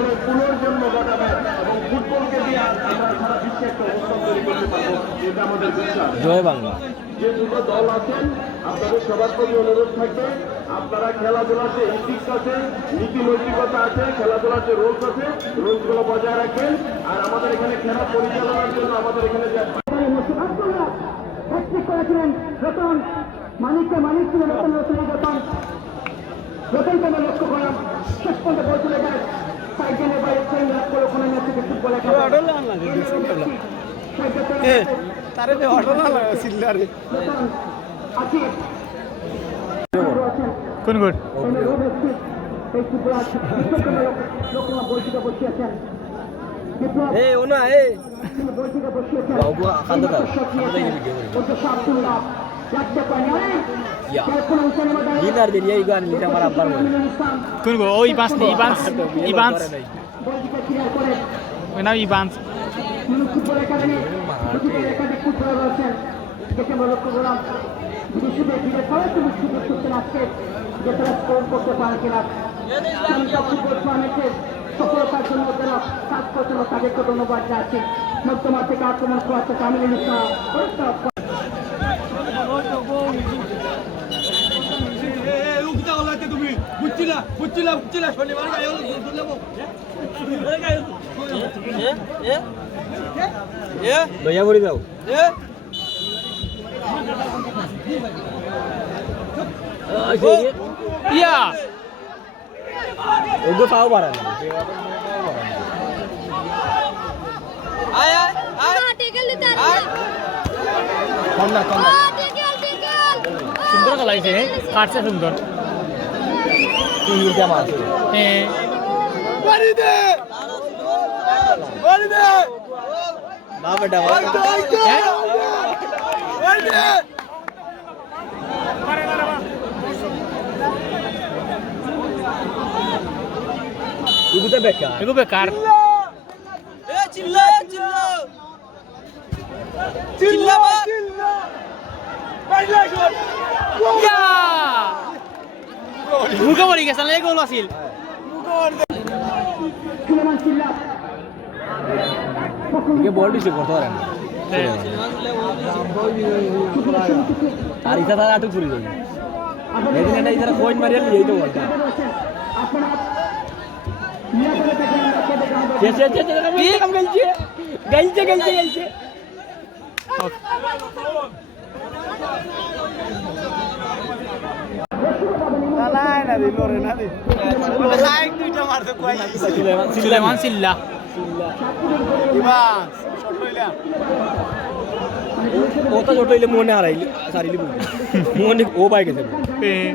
ফুটবলের পুনর্জন্ম ঘটাবে এবং ফুটবলকে দিয়ে আমরা সারা বিশ্বে একটা অবস্থান তৈরি করতে পারবো, এটা আমাদের বিশ্বাস। জয় বাংলা। যে দুটো দল আছেন আপনাদের সবার প্রতি অনুরোধ থাকবে, আপনারা খেলাধুলাতে ইথিক্স আছে, নীতি নৈতিকতা আছে, খেলাধুলাতে রুলস আছে, রুলসগুলো বজায় রাখবেন। আর আমাদের এখানে খেলা পরিচালনার জন্য আমাদের এখানে যে করেছিলেন রতন মানিককে মানিক ছিল রতন রতনকে আমরা লক্ষ্য করলাম শেষ পর্যন্ত বল চলে যায় সাইকেলের বাইরে ট্রেন রাত করে ওখানে ম্যাচে ফুটবলে কোন গোল এই ফুটবল লোকরা বৈঠকে বসিয়েছেন এই ওনা এই বৈঠকে বসিয়েছেন বাবু খান্দা দাও দিনার দিন এই গান লিখে আমার আব্বার কোন গো ওই বাস নি ইবান্স ইবান্স ওই নাম ইবান্স ফুটবল একাডেমি একাধিক ফুটবলার রয়েছেন দেখে আমরা লক্ষ্য করলাম বিদেশিদের দিকে সরাসরি সুযোগ করছেন আজকে যে তারা স্কোর করতে পারে কিনা ফুটবল টুর্নামেন্টের সফলতার জন্য যারা কাজ করছেন তাদেরকে ধন্যবাদ জানাচ্ছি। মধ্যমা থেকে আক্রমণ করাচ্ছে কামিল ইসলাম তুমি বুঝছিলা শনিবার লইয়া পড়ি দাও ইয়া ওগো পাও পারে না আয় আয় আয় কন্যা কন্যা সুন্দর খেলাইছে কাটছে সুন্দর কি হিলটা মাছ হ্যাঁ বাড়ি দে না বেটা বাড়ি দে এগুতে বেকার এগো বেকার এ চিল্লা চিল্লা বাইলা শট ইয়া মুখে পড়ি গেছে না এই গোল আছিল একে বল দিছে করতে পারে না আর ইটা তারা আটক করে দেয় এদিন এটা ইতারা পয়েন্ট মারিয়া লিয়ে তো বলটা কাম গেলছে সুলেমান সিল্লা ও তো ছোট হইলে মনে হারাইলে সারিলি মনে ও পাই গেছে হ্যাঁ